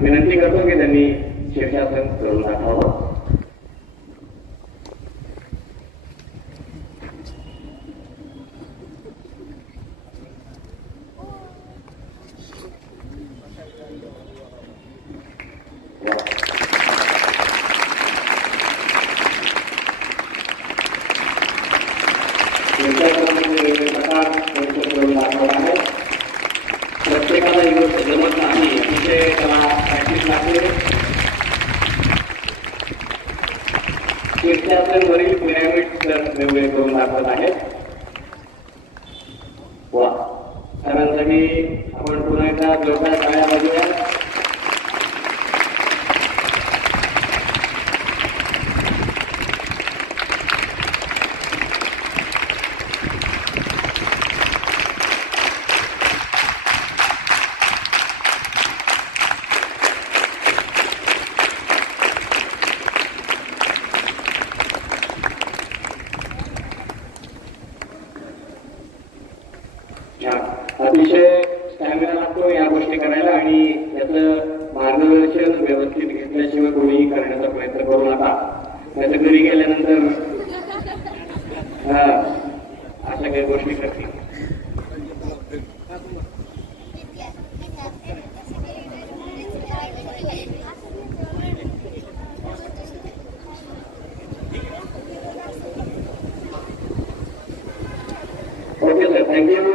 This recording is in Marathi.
विनंती करतो की त्यांनी शीर्षासन करून दाखवावं. प्रत्येकाला ही गोष्ट जमत नाही, अतिशय त्याला प्रॅक्टिस लागते. शीर्षासनवरील पिरॅमिड निर्णय करून दाखवत आहेत. वा, सरांसाठी आपण पुन्हा एकदा जोरदार टाळ्या वाजवूया. अतिशय स्टॅमिना लागतो या गोष्टी करायला आणि त्याचं मार्गदर्शन व्यवस्थित घेतल्याशिवाय कोणीही करण्याचा प्रयत्न करू नका. त्याचं घरी गेल्यानंतर अशा काही गोष्टी करतील. Okay sir, thank you.